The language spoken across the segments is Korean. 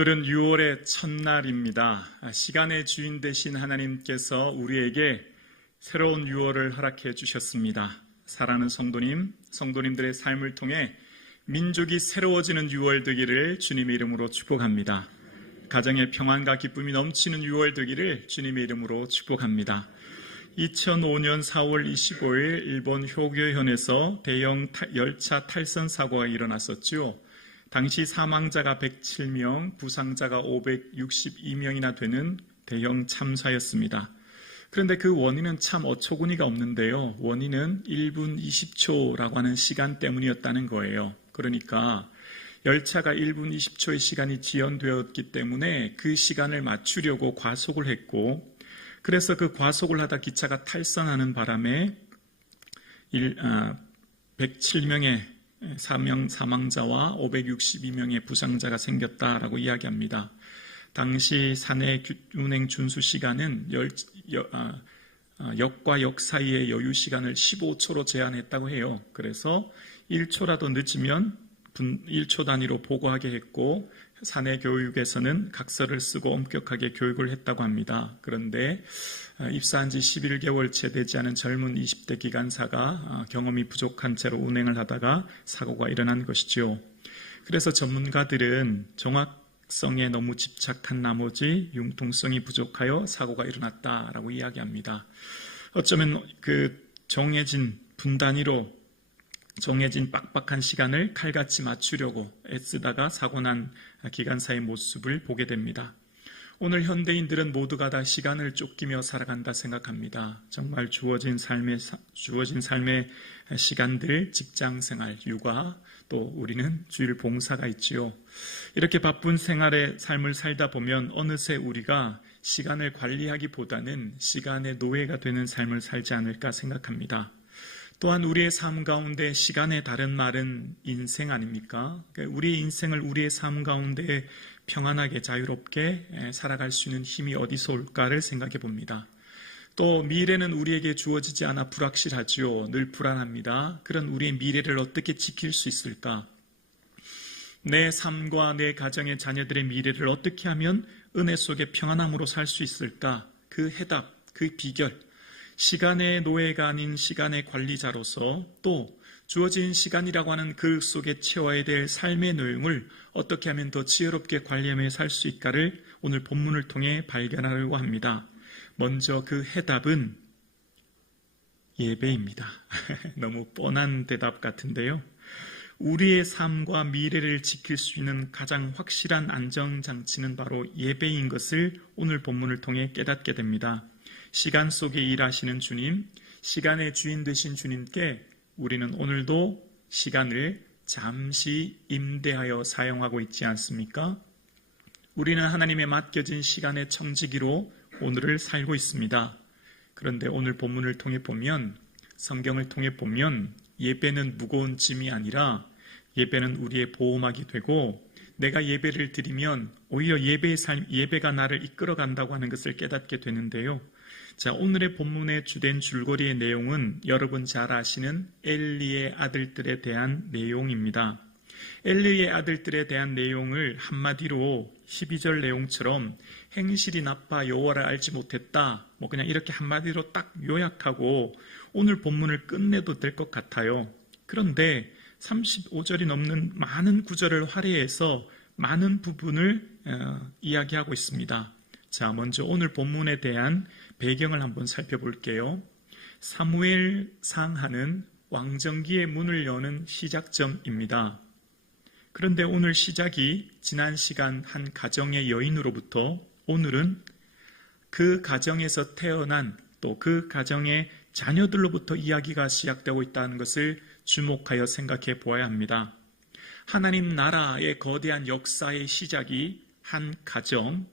오늘은 6월의 첫날입니다. 시간의 주인 되신 하나님께서 우리에게 새로운 6월을 허락해 주셨습니다. 사랑하는 성도님들의 삶을 통해 민족이 새로워지는 6월 되기를 주님의 이름으로 축복합니다. 가정의 평안과 기쁨이 넘치는 6월 되기를 주님의 이름으로 축복합니다. 2005년 4월 25일 일본 효교현에서 대형 열차 탈선 사고가 일어났었죠. 당시 사망자가 107명, 부상자가 562명이나 되는 대형 참사였습니다. 그런데 그 원인은 참 어처구니가 없는데요. 원인은 1분 20초라고 하는 시간 때문이었다는 거예요. 그러니까 열차가 1분 20초의 시간이 지연되었기 때문에 그 시간을 맞추려고 과속을 했고, 그래서 그 과속을 하다 기차가 탈선하는 바람에 107명의 사망자와 562명의 부상자가 생겼다라고 이야기합니다. 당시 사내 운행 준수 시간은 역과 역 사이의 여유 시간을 15초로 제한했다고 해요. 그래서 1초라도 늦으면 1초 단위로 보고하게 했고, 사내 교육에서는 각서를 쓰고 엄격하게 교육을 했다고 합니다. 그런데 입사한 지 11개월 채 되지 않은 젊은 20대 기관사가 경험이 부족한 채로 운행을 하다가 사고가 일어난 것이죠. 그래서 전문가들은 정확성에 너무 집착한 나머지 융통성이 부족하여 사고가 일어났다라고 이야기합니다. 어쩌면 그 정해진 분 단위로 정해진 빡빡한 시간을 칼같이 맞추려고 애쓰다가 사고난 기관사의 모습을 보게 됩니다. 오늘 현대인들은 모두가 다 시간을 쫓기며 살아간다 생각합니다. 정말 주어진 삶의 시간들, 직장생활, 육아, 또 우리는 주일 봉사가 있지요. 이렇게 바쁜 생활의 삶을 살다 보면 어느새 우리가 시간을 관리하기보다는 시간의 노예가 되는 삶을 살지 않을까 생각합니다. 또한 우리의 삶 가운데 시간의 다른 말은 인생 아닙니까? 우리의 인생을 우리의 삶 가운데 평안하게 자유롭게 살아갈 수 있는 힘이 어디서 올까를 생각해 봅니다. 또 미래는 우리에게 주어지지 않아 불확실하지요. 늘 불안합니다. 그런 우리의 미래를 어떻게 지킬 수 있을까? 내 삶과 내 가정의 자녀들의 미래를 어떻게 하면 은혜 속에 평안함으로 살 수 있을까? 그 해답, 그 비결, 시간의 노예가 아닌 시간의 관리자로서 또 주어진 시간이라고 하는 글 속에 채워야 될 삶의 내용을 어떻게 하면 더 지혜롭게 관리하며 살 수 있을까를 오늘 본문을 통해 발견하려고 합니다. 먼저 그 해답은 예배입니다. 너무 뻔한 대답 같은데요. 우리의 삶과 미래를 지킬 수 있는 가장 확실한 안정장치는 바로 예배인 것을 오늘 본문을 통해 깨닫게 됩니다. 시간 속에 일하시는 주님, 시간의 주인 되신 주님께 우리는 오늘도 시간을 잠시 임대하여 사용하고 있지 않습니까? 우리는 하나님의 맡겨진 시간의 청지기로 오늘을 살고 있습니다. 그런데 오늘 본문을 통해 보면, 성경을 통해 보면 예배는 무거운 짐이 아니라 예배는 우리의 보호막이 되고, 내가 예배를 드리면 오히려 예배가 나를 이끌어 간다고 하는 것을 깨닫게 되는데요. 자, 오늘의 본문의 주된 줄거리의 내용은 여러분 잘 아시는 엘리의 아들들에 대한 내용입니다. 엘리의 아들들에 대한 내용을 한마디로 12절 내용처럼 행실이 나빠 여호와를 알지 못했다, 그냥 이렇게 한마디로 딱 요약하고 오늘 본문을 끝내도 될 것 같아요. 그런데 35절이 넘는 많은 구절을 할애해서 많은 부분을 이야기하고 있습니다. 자, 먼저 오늘 본문에 대한 배경을 한번 살펴볼게요. 사무엘상 하는 왕정기의 문을 여는 시작점입니다. 그런데 오늘 시작이 지난 시간 한 가정의 여인으로부터 오늘은 그 가정에서 태어난 또 그 가정의 자녀들로부터 이야기가 시작되고 있다는 것을 주목하여 생각해 보아야 합니다. 하나님 나라의 거대한 역사의 시작이 한 가정,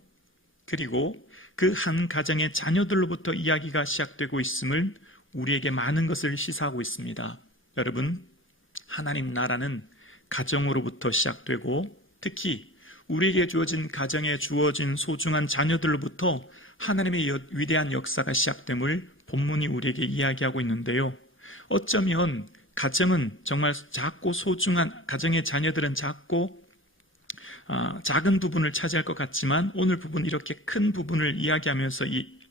그리고 그 한 가정의 자녀들로부터 이야기가 시작되고 있음을 우리에게 많은 것을 시사하고 있습니다. 여러분, 하나님 나라는 가정으로부터 시작되고 특히 우리에게 주어진 가정에 주어진 소중한 자녀들로부터 하나님의 위대한 역사가 시작됨을 본문이 우리에게 이야기하고 있는데요. 어쩌면 가정은 정말 작고 소중한, 가정의 자녀들은 작고 작은 부분을 차지할 것 같지만 오늘 부분 이렇게 큰 부분을 이야기하면서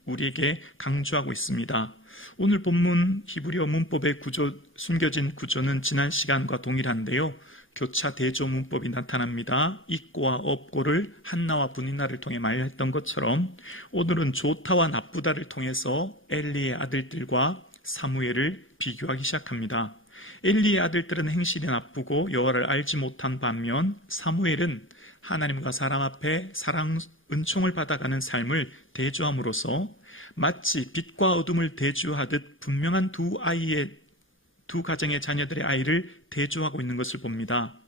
우리에게 강조하고 있습니다. 오늘 본문 히브리어 문법의 숨겨진 구조는 지난 시간과 동일한데요. 교차 대조 문법이 나타납니다. 있고와 없고를 한나와 분인나를 통해 말했던 것처럼 오늘은 좋다와 나쁘다를 통해서 엘리의 아들들과 사무엘을 비교하기 시작합니다. 엘리의 아들들은 행실이 나쁘고 여호와를 알지 못한 반면 사무엘은 하나님과 사람 앞에 사랑, 은총을 받아가는 삶을 대조함으로써 마치 빛과 어둠을 대조하듯 분명한 두 가정의 자녀들의 아이를 대조하고 있는 것을 봅니다.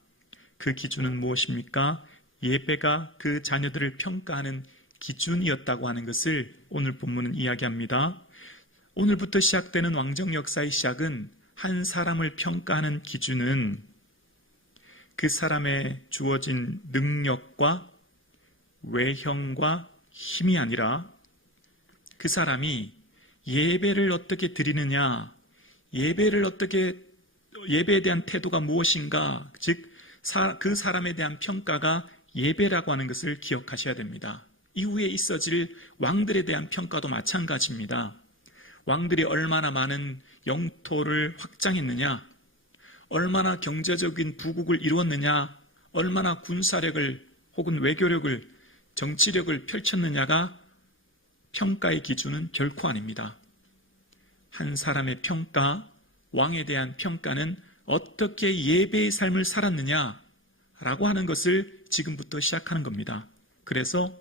그 기준은 무엇입니까? 예배가 그 자녀들을 평가하는 기준이었다고 하는 것을 오늘 본문은 이야기합니다. 오늘부터 시작되는 왕정 역사의 시작은 한 사람을 평가하는 기준은 그 사람의 주어진 능력과 외형과 힘이 아니라 그 사람이 예배를 어떻게 드리느냐, 예배에 대한 태도가 무엇인가, 즉 그 사람에 대한 평가가 예배라고 하는 것을 기억하셔야 됩니다. 이후에 있어질 왕들에 대한 평가도 마찬가지입니다. 왕들이 얼마나 많은 영토를 확장했느냐, 얼마나 경제적인 부국을 이루었느냐, 얼마나 군사력을 혹은 외교력을, 정치력을 펼쳤느냐가 평가의 기준은 결코 아닙니다. 한 사람의 평가, 왕에 대한 평가는 어떻게 예배의 삶을 살았느냐라고 하는 것을 지금부터 시작하는 겁니다. 그래서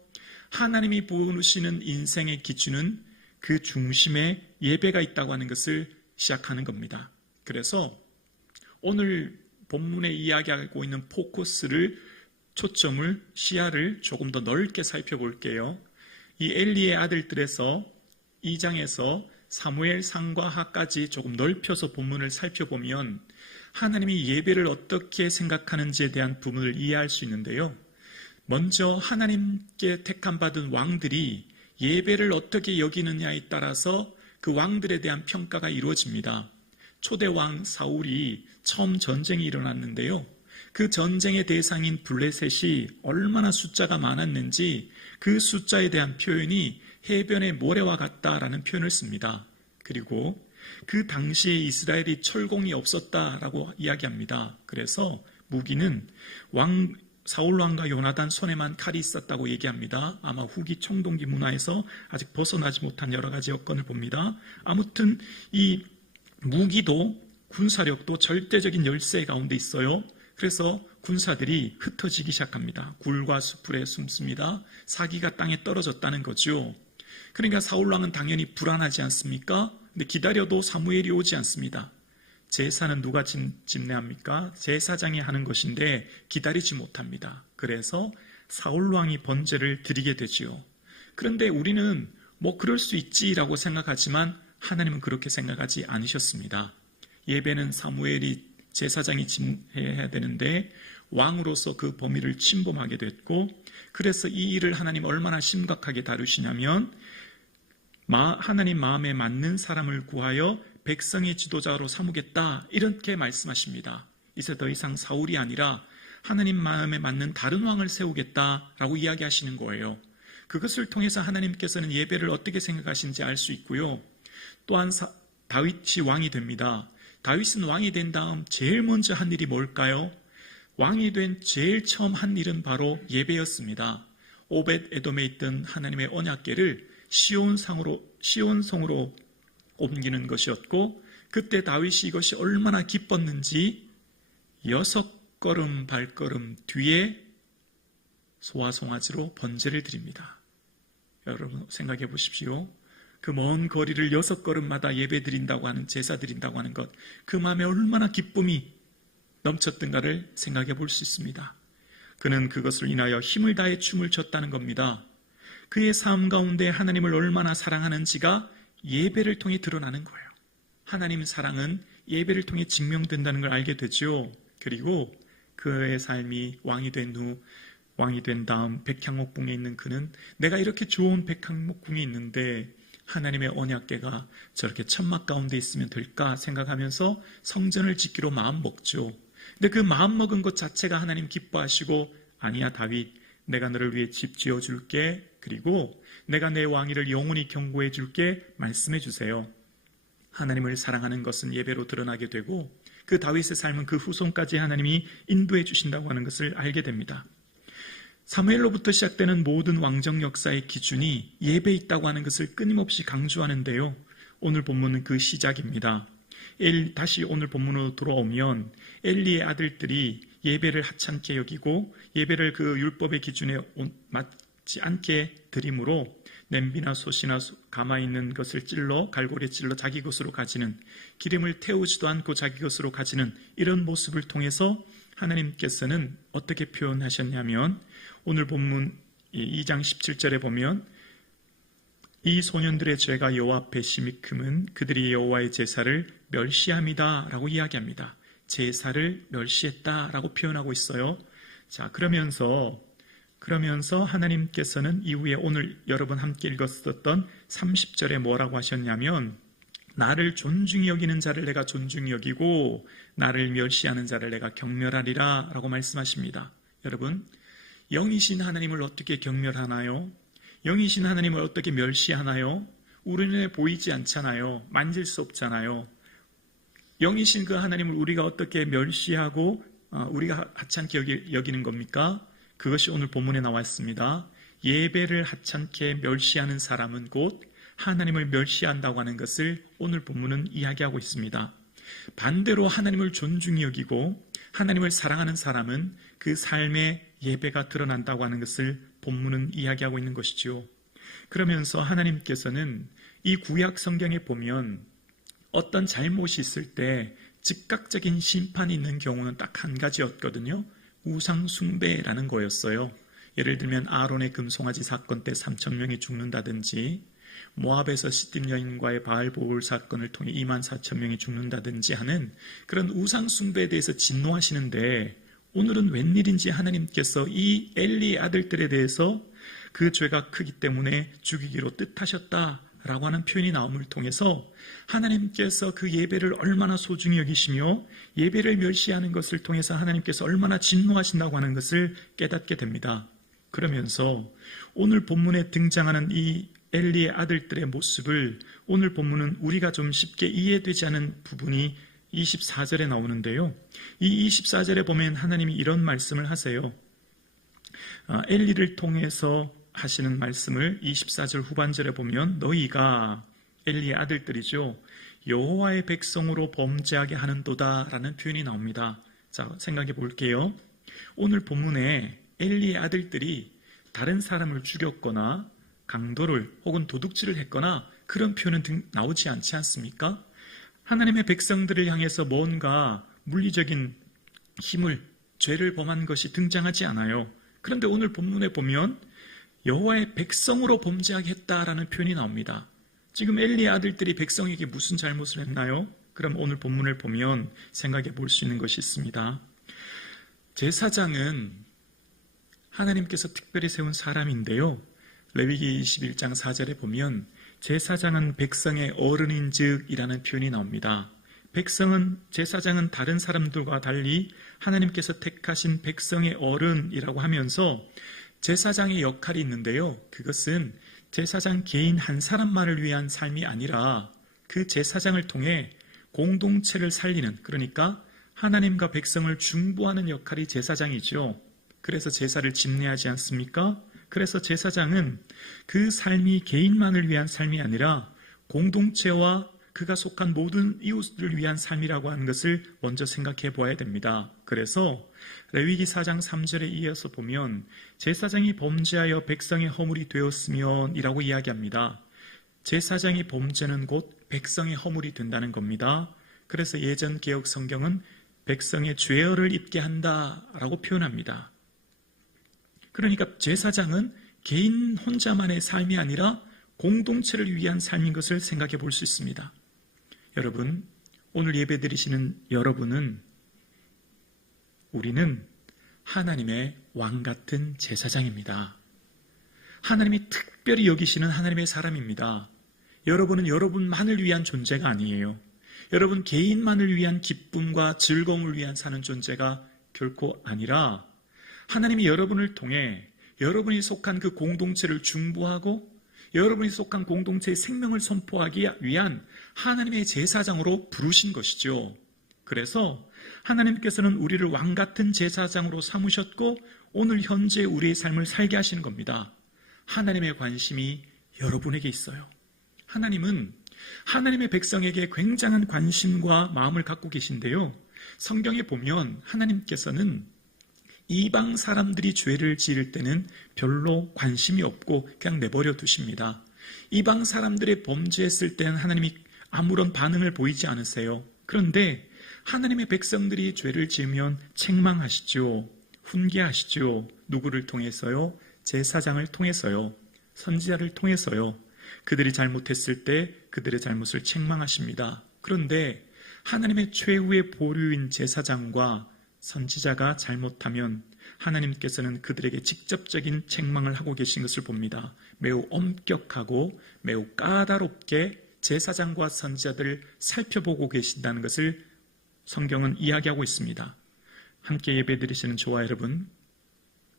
하나님이 부르시는 인생의 기준은 그 중심에 예배가 있다고 하는 것을 시작하는 겁니다. 그래서 오늘 본문에 이야기하고 있는 초점을, 시야를 조금 더 넓게 살펴볼게요. 이 엘리의 아들들에서 2장에서 사무엘 상과 하까지 조금 넓혀서 본문을 살펴보면 하나님이 예배를 어떻게 생각하는지에 대한 부분을 이해할 수 있는데요. 먼저 하나님께 택함받은 왕들이 예배를 어떻게 여기느냐에 따라서 그 왕들에 대한 평가가 이루어집니다. 초대왕 사울이 처음 전쟁이 일어났는데요. 그 전쟁의 대상인 블레셋이 얼마나 숫자가 많았는지 그 숫자에 대한 표현이 해변의 모래와 같다라는 표현을 씁니다. 그리고 그 당시에 이스라엘이 철공이 없었다라고 이야기합니다. 그래서 무기는 사울왕과 요나단 손에만 칼이 있었다고 얘기합니다. 아마 후기 총동기 문화에서 아직 벗어나지 못한 여러 가지 여건을 봅니다. 아무튼 이 무기도 군사력도 절대적인 열세 가운데 있어요. 그래서 군사들이 흩어지기 시작합니다. 굴과 수풀에 숨습니다. 사기가 땅에 떨어졌다는 거죠. 그러니까 사울왕은 당연히 불안하지 않습니까? 근데 기다려도 사무엘이 오지 않습니다. 제사는 누가 집례합니까? 제사장이 하는 것인데 기다리지 못합니다. 그래서 사울왕이 번제를 드리게 되지요. 그런데 우리는 그럴 수 있지라고 생각하지만 하나님은 그렇게 생각하지 않으셨습니다. 예배는 사무엘이 제사장이 집례해야 되는데 왕으로서 그 범위를 침범하게 됐고, 그래서 이 일을 하나님 얼마나 심각하게 다루시냐면 하나님 마음에 맞는 사람을 구하여 백성의 지도자로 삼으겠다, 이렇게 말씀하십니다. 이제 더 이상 사울이 아니라 하나님 마음에 맞는 다른 왕을 세우겠다라고 이야기하시는 거예요. 그것을 통해서 하나님께서는 예배를 어떻게 생각하시는지 알 수 있고요. 또한 다윗이 왕이 됩니다. 다윗은 왕이 된 다음 제일 먼저 한 일이 뭘까요? 왕이 된 제일 처음 한 일은 바로 예배였습니다. 오벳 에돔에 있던 하나님의 언약궤를 시온성으로 옮기는 것이었고, 그때 다윗이 이것이 얼마나 기뻤는지 6걸음 발걸음 뒤에 소화송아지로 번제를 드립니다. 여러분 생각해 보십시오. 그 먼 거리를 6걸음마다 예배 드린다고 하는, 제사 드린다고 하는 것, 그 마음에 얼마나 기쁨이 넘쳤던가를 생각해 볼 수 있습니다. 그는 그것을 인하여 힘을 다해 춤을 췄다는 겁니다. 그의 삶 가운데 하나님을 얼마나 사랑하는지가 예배를 통해 드러나는 거예요. 하나님 사랑은 예배를 통해 증명된다는 걸 알게 되죠. 그리고 그의 삶이 왕이 된 다음 백향목궁에 있는 그는 내가 이렇게 좋은 백향목궁이 있는데 하나님의 언약궤가 저렇게 천막 가운데 있으면 될까 생각하면서 성전을 짓기로 마음 먹죠. 근데 그 마음 먹은 것 자체가 하나님 기뻐하시고 아니야 다윗, 내가 너를 위해 집 지어줄게. 그리고 내가 내 왕위를 영원히 경고해 줄게. 말씀해 주세요. 하나님을 사랑하는 것은 예배로 드러나게 되고 그 다윗의 삶은 그 후손까지 하나님이 인도해 주신다고 하는 것을 알게 됩니다. 사무엘로부터 시작되는 모든 왕정 역사의 기준이 예배에 있다고 하는 것을 끊임없이 강조하는데요. 오늘 본문은 그 시작입니다. 다시 오늘 본문으로 돌아오면 엘리의 아들들이 예배를 하찮게 여기고 예배를 그 율법의 기준에 맞지 않게 드림으로 냄비나 솥이나 가마에 있는 것을 찔러 갈고리에 찔러 자기 것으로 가지는, 기름을 태우지도 않고 자기 것으로 가지는 이런 모습을 통해서 하나님께서는 어떻게 표현하셨냐면 오늘 본문 2장 17절에 보면 이 소년들의 죄가 여호와 앞에 심히 크면 그들이 여호와의 제사를 멸시함이다 라고 이야기합니다. 제사를 멸시했다 라고 표현하고 있어요. 자, 그러면서 하나님께서는 이후에 오늘 여러분 함께 읽었었던 30절에 뭐라고 하셨냐면 나를 존중히 여기는 자를 내가 존중히 여기고 나를 멸시하는 자를 내가 경멸하리라 라고 말씀하십니다. 여러분, 영이신 하나님을 어떻게 경멸하나요? 영이신 하나님을 어떻게 멸시하나요? 우리 눈에 보이지 않잖아요. 만질 수 없잖아요. 영이신 그 하나님을 우리가 어떻게 멸시하고 우리가 하찮게 여기는 겁니까? 그것이 오늘 본문에 나와 있습니다. 예배를 하찮게 멸시하는 사람은 곧 하나님을 멸시한다고 하는 것을 오늘 본문은 이야기하고 있습니다. 반대로 하나님을 존중히 여기고 하나님을 사랑하는 사람은 그 삶의 예배가 드러난다고 하는 것을 본문은 이야기하고 있는 것이지요. 그러면서 하나님께서는 이 구약 성경에 보면 어떤 잘못이 있을 때 즉각적인 심판이 있는 경우는 딱 한 가지였거든요. 우상 숭배라는 거였어요. 예를 들면 아론의 금송아지 사건 때 3,000명이 죽는다든지 모압에서 시딤 여인과의 바알보울 사건을 통해 24,000명이 죽는다든지 하는 그런 우상 숭배에 대해서 진노하시는데 오늘은 웬일인지 하나님께서 이 엘리의 아들들에 대해서 그 죄가 크기 때문에 죽이기로 뜻하셨다라고 하는 표현이 나옴을 통해서 하나님께서 그 예배를 얼마나 소중히 여기시며 예배를 멸시하는 것을 통해서 하나님께서 얼마나 진노하신다고 하는 것을 깨닫게 됩니다. 그러면서 오늘 본문에 등장하는 이 엘리의 아들들의 모습을 오늘 본문은 우리가 좀 쉽게 이해되지 않은 부분이 24절에 나오는데요. 이 24절에 보면 하나님이 이런 말씀을 하세요. 엘리를 통해서 하시는 말씀을 24절 후반절에 보면 너희가 엘리의 아들들이죠. 여호와의 백성으로 범죄하게 하는도다 라는 표현이 나옵니다. 자, 생각해 볼게요. 오늘 본문에 엘리의 아들들이 다른 사람을 죽였거나 강도를 혹은 도둑질을 했거나 그런 표현은 나오지 않지 않습니까? 하나님의 백성들을 향해서 뭔가 물리적인 힘을, 죄를 범한 것이 등장하지 않아요. 그런데 오늘 본문에 보면 여호와의 백성으로 범죄하게 했다라는 표현이 나옵니다. 지금 엘리의 아들들이 백성에게 무슨 잘못을 했나요? 그럼 오늘 본문을 보면 생각해 볼 수 있는 것이 있습니다. 제사장은 하나님께서 특별히 세운 사람인데요. 레위기 21장 4절에 보면 제사장은 백성의 어른인즉이라는 표현이 나옵니다. 제사장은 다른 사람들과 달리 하나님께서 택하신 백성의 어른이라고 하면서 제사장의 역할이 있는데요. 그것은 제사장 개인 한 사람만을 위한 삶이 아니라 그 제사장을 통해 공동체를 살리는, 그러니까 하나님과 백성을 중보하는 역할이 제사장이죠. 그래서 제사를 집례하지 않습니까? 그래서 제사장은 그 삶이 개인만을 위한 삶이 아니라 공동체와 그가 속한 모든 이웃들을 위한 삶이라고 하는 것을 먼저 생각해 보아야 됩니다. 그래서 레위기 4장 3절에 이어서 보면 제사장이 범죄하여 백성의 허물이 되었으면 이라고 이야기합니다. 제사장의 범죄는 곧 백성의 허물이 된다는 겁니다. 그래서 예전 개역 성경은 백성의 죄를 입게 한다라고 표현합니다. 그러니까 제사장은 개인 혼자만의 삶이 아니라 공동체를 위한 삶인 것을 생각해 볼 수 있습니다. 여러분, 오늘 예배드리시는 여러분은, 우리는 하나님의 왕 같은 제사장입니다. 하나님이 특별히 여기시는 하나님의 사람입니다. 여러분은 여러분만을 위한 존재가 아니에요. 여러분 개인만을 위한 기쁨과 즐거움을 위한 사는 존재가 결코 아니라 하나님이 여러분을 통해 여러분이 속한 그 공동체를 중보하고 여러분이 속한 공동체의 생명을 선포하기 위한 하나님의 제사장으로 부르신 것이죠. 그래서 하나님께서는 우리를 왕같은 제사장으로 삼으셨고 오늘 현재 우리의 삶을 살게 하시는 겁니다. 하나님의 관심이 여러분에게 있어요. 하나님은 하나님의 백성에게 굉장한 관심과 마음을 갖고 계신데요. 성경에 보면 하나님께서는 이방 사람들이 죄를 지을 때는 별로 관심이 없고 그냥 내버려 두십니다. 이방 사람들의 범죄했을 때는 하나님이 아무런 반응을 보이지 않으세요. 그런데 하나님의 백성들이 죄를 지으면 책망하시죠. 훈계하시죠. 누구를 통해서요? 제사장을 통해서요. 선지자를 통해서요. 그들이 잘못했을 때 그들의 잘못을 책망하십니다. 그런데 하나님의 최후의 보류인 제사장과 선지자가 잘못하면 하나님께서는 그들에게 직접적인 책망을 하고 계신 것을 봅니다. 매우 엄격하고 매우 까다롭게 제사장과 선지자들을 살펴보고 계신다는 것을 성경은 이야기하고 있습니다. 함께 예배드리시는 저와 여러분,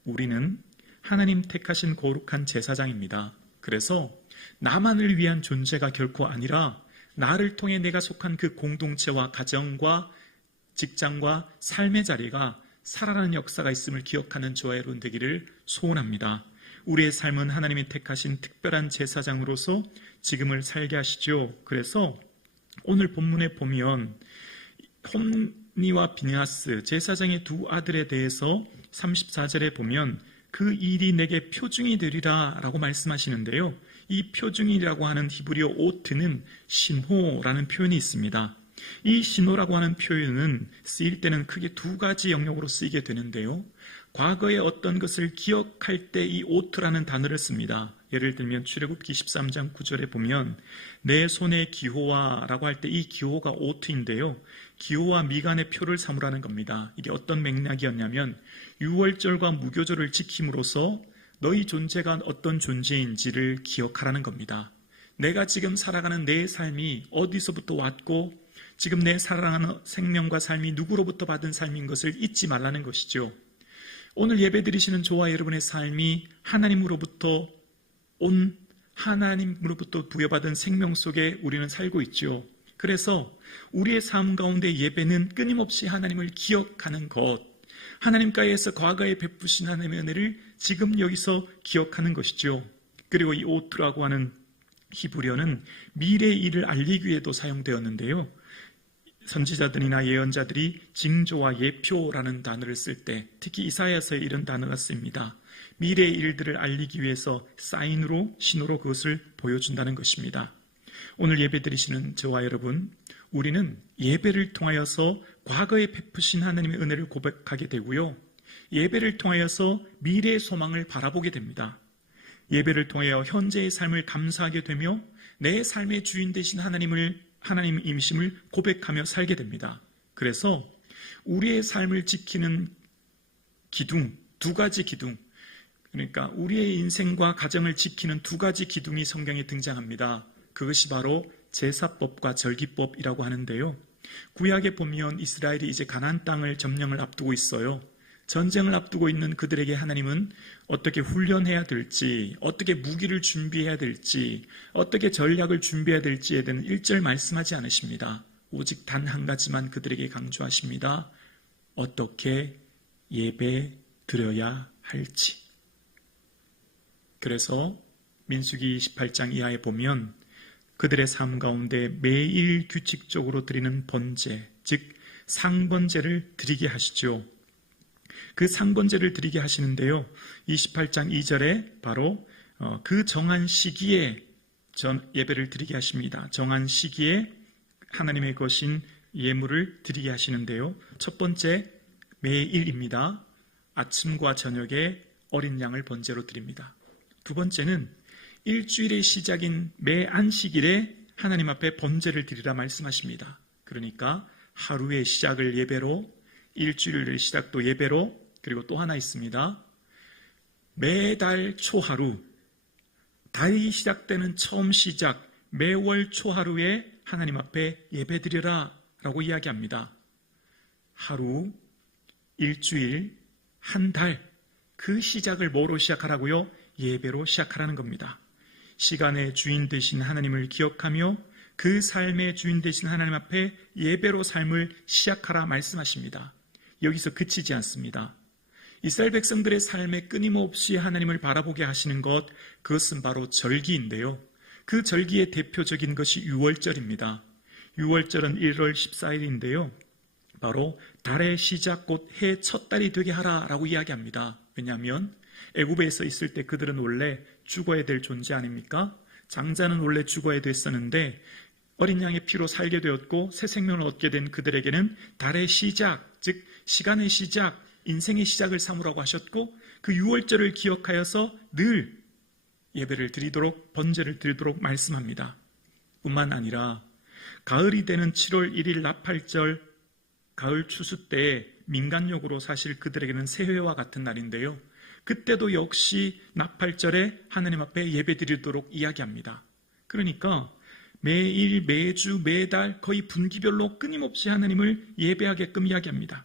우리는 하나님 택하신 거룩한 제사장입니다. 그래서 나만을 위한 존재가 결코 아니라 나를 통해 내가 속한 그 공동체와 가정과 직장과 삶의 자리가 살아나는 역사가 있음을 기억하는 저와 여러분 되기를 소원합니다. 우리의 삶은 하나님이 택하신 특별한 제사장으로서 지금을 살게 하시죠. 그래서 오늘 본문에 보면 홈니와 비느하스 제사장의 두 아들에 대해서 34절에 보면 그 일이 내게 표징이 되리라 라고 말씀하시는데요. 이 표징이라고 하는 히브리어 오트는 신호라는 표현이 있습니다. 이 신호라고 하는 표현은 쓰일 때는 크게 두 가지 영역으로 쓰이게 되는데요. 과거에 어떤 것을 기억할 때 이 오트라는 단어를 씁니다. 예를 들면 출애굽기 13장 9절에 보면 내 손에 기호와 라고 할 때 이 기호가 오트인데요. 기호와 미간의 표를 삼으라는 겁니다. 이게 어떤 맥락이었냐면 유월절과 무교절을 지킴으로써 너희 존재가 어떤 존재인지를 기억하라는 겁니다. 내가 지금 살아가는 내 삶이 어디서부터 왔고 지금 내 살아가는 생명과 삶이 누구로부터 받은 삶인 것을 잊지 말라는 것이죠. 오늘 예배드리시는 저와 여러분의 삶이 하나님으로부터 부여받은 생명 속에 우리는 살고 있죠. 그래서 우리의 삶 가운데 예배는 끊임없이 하나님을 기억하는 것, 하나님께서 과거에 베푸신 하나님의 은혜를 지금 여기서 기억하는 것이죠. 그리고 이 오트라고 하는 히브리어는 미래의 일을 알리기 위해도 사용되었는데요. 선지자들이나 예언자들이 징조와 예표라는 단어를 쓸 때 특히 이사야서에 이런 단어가 쓰입니다. 미래의 일들을 알리기 위해서 사인으로 신호로 그것을 보여준다는 것입니다. 오늘 예배드리시는 저와 여러분, 우리는 예배를 통하여서 과거에 베푸신 하나님의 은혜를 고백하게 되고요. 예배를 통하여서 미래의 소망을 바라보게 됩니다. 예배를 통하여 현재의 삶을 감사하게 되며 내 삶의 주인 되신 하나님 임심을 고백하며 살게 됩니다. 그래서 우리의 삶을 지키는 기둥, 두 가지 기둥, 그러니까 우리의 인생과 가정을 지키는 두 가지 기둥이 성경에 등장합니다. 그것이 바로 제사법과 절기법이라고 하는데요. 구약에 보면 이스라엘이 이제 가나안 땅을 점령을 앞두고 있어요. 전쟁을 앞두고 있는 그들에게 하나님은 어떻게 훈련해야 될지, 어떻게 무기를 준비해야 될지, 어떻게 전략을 준비해야 될지에 대한 일절 말씀하지 않으십니다. 오직 단 한 가지만 그들에게 강조하십니다. 어떻게 예배 드려야 할지. 그래서 민수기 28장 이하에 보면 그들의 삶 가운데 매일 규칙적으로 드리는 번제, 즉 상번제를 드리게 하시죠. 그 상번제를 드리게 하시는데요. 28장 2절에 바로 그 정한 시기에 예배를 드리게 하십니다. 정한 시기에 하나님의 것인 예물을 드리게 하시는데요. 첫 번째 매일입니다. 아침과 저녁에 어린 양을 번제로 드립니다. 두 번째는 일주일의 시작인 매 안식일에 하나님 앞에 번제를 드리라 말씀하십니다. 그러니까 하루의 시작을 예배로, 일주일의 시작도 예배로, 그리고 또 하나 있습니다. 매달 초하루, 달이 시작되는 처음 시작, 매월 초하루에 하나님 앞에 예배드려라 라고 이야기합니다. 하루, 일주일, 한 달, 그 시작을 뭐로 시작하라고요? 예배로 시작하라는 겁니다. 시간의 주인 되신 하나님을 기억하며 그 삶의 주인 되신 하나님 앞에 예배로 삶을 시작하라 말씀하십니다. 여기서 그치지 않습니다. 이스라엘 백성들의 삶에 끊임없이 하나님을 바라보게 하시는 것, 그것은 바로 절기인데요. 그 절기의 대표적인 것이 유월절입니다. 유월절은 1월 14일인데요. 바로 달의 시작 곧 해 첫 달이 되게 하라라고 이야기합니다. 왜냐하면 애굽에서 있을 때 그들은 원래 죽어야 될 존재 아닙니까? 장자는 원래 죽어야 됐었는데 어린 양의 피로 살게 되었고 새 생명을 얻게 된 그들에게는 달의 시작, 즉 시간의 시작, 인생의 시작을 삼으라고 하셨고 그 유월절을 기억하여서 늘 예배를 드리도록 번제를 드리도록 말씀합니다. 뿐만 아니라 가을이 되는 7월 1일 나팔절 가을 추수 때 민간욕으로 사실 그들에게는 새해와 같은 날인데요. 그때도 역시 나팔절에 하나님 앞에 예배 드리도록 이야기합니다. 그러니까 매일, 매주, 매달 거의 분기별로 끊임없이 하나님을 예배하게끔 이야기합니다.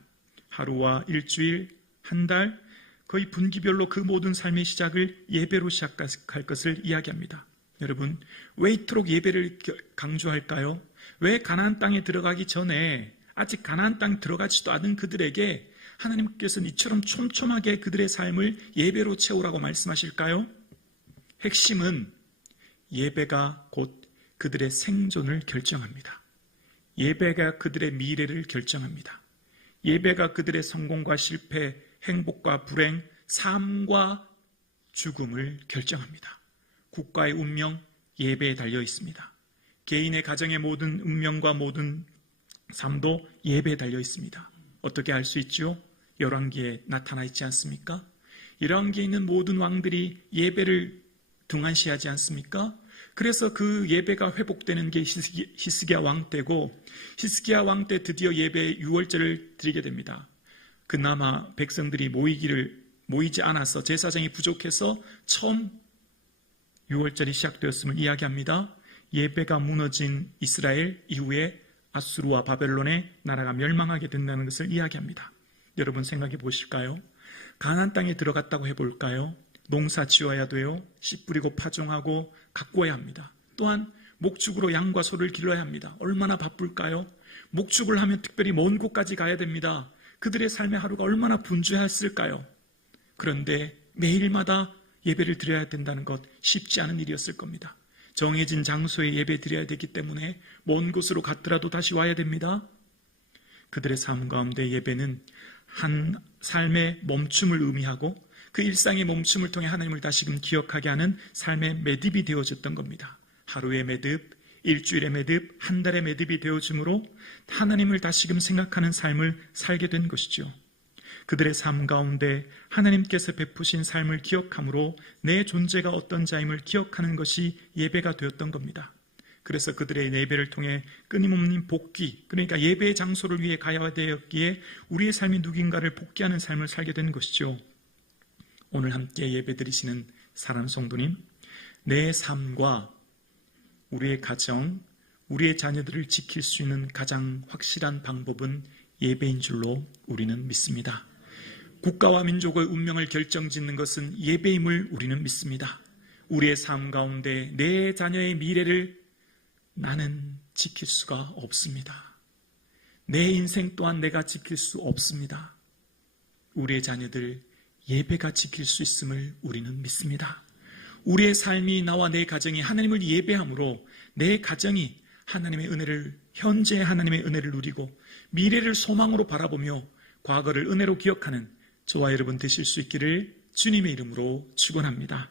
하루와 일주일, 한 달, 거의 분기별로 그 모든 삶의 시작을 예배로 시작할 것을 이야기합니다. 여러분, 왜 이토록 예배를 강조할까요? 왜 가나안 땅에 들어가기 전에 아직 가나안 땅 들어가지도 않은 그들에게 하나님께서는 이처럼 촘촘하게 그들의 삶을 예배로 채우라고 말씀하실까요? 핵심은 예배가 곧 그들의 생존을 결정합니다. 예배가 그들의 미래를 결정합니다. 예배가 그들의 성공과 실패, 행복과 불행, 삶과 죽음을 결정합니다. 국가의 운명, 예배에 달려 있습니다. 개인의 가정의 모든 운명과 모든 삶도 예배에 달려 있습니다. 어떻게 알 수 있죠? 열왕기에 나타나 있지 않습니까? 열왕기에 있는 모든 왕들이 예배를 등한시하지 않습니까? 그래서 그 예배가 회복되는 게 히스기야 왕 때고 히스기야 왕 때 드디어 예배 유월절을 드리게 됩니다. 그나마 백성들이 모이지 않아서 제사장이 부족해서 처음 유월절이 시작되었음을 이야기합니다. 예배가 무너진 이스라엘 이후에 아수르와 바벨론의 나라가 멸망하게 된다는 것을 이야기합니다. 여러분 생각해 보실까요? 가나안 땅에 들어갔다고 해볼까요? 농사 지어야 돼요. 씨 뿌리고 파종하고 가꾸어야 합니다. 또한 목축으로 양과 소를 길러야 합니다. 얼마나 바쁠까요? 목축을 하면 특별히 먼 곳까지 가야 됩니다. 그들의 삶의 하루가 얼마나 분주했을까요? 그런데 매일마다 예배를 드려야 된다는 것 쉽지 않은 일이었을 겁니다. 정해진 장소에 예배 드려야 되기 때문에 먼 곳으로 갔더라도 다시 와야 됩니다. 그들의 삶 가운데 예배는 한 삶의 멈춤을 의미하고 그 일상의 멈춤을 통해 하나님을 다시금 기억하게 하는 삶의 매듭이 되어졌던 겁니다. 하루의 매듭, 일주일의 매듭, 한 달의 매듭이 되어줌으로 하나님을 다시금 생각하는 삶을 살게 된 것이죠. 그들의 삶 가운데 하나님께서 베푸신 삶을 기억함으로 내 존재가 어떤 자임을 기억하는 것이 예배가 되었던 겁니다. 그래서 그들의 예배를 통해 끊임없는 복귀, 그러니까 예배의 장소를 위해 가야 되었기에 우리의 삶이 누군가를 복귀하는 삶을 살게 된 것이죠. 오늘 함께 예배 드리시는 사랑하는 성도님, 내 삶과 우리의 가정, 우리의 자녀들을 지킬 수 있는 가장 확실한 방법은 예배인 줄로 우리는 믿습니다. 국가와 민족의 운명을 결정짓는 것은 예배임을 우리는 믿습니다. 우리의 삶 가운데 내 자녀의 미래를 나는 지킬 수가 없습니다. 내 인생 또한 내가 지킬 수 없습니다. 우리의 자녀들 예배가 지킬 수 있음을 우리는 믿습니다. 우리의 삶이 나와 내 가정이 하나님을 예배함으로 내 가정이 하나님의 은혜를, 현재 하나님의 은혜를 누리고 미래를 소망으로 바라보며 과거를 은혜로 기억하는 저와 여러분 되실 수 있기를 주님의 이름으로 축원합니다.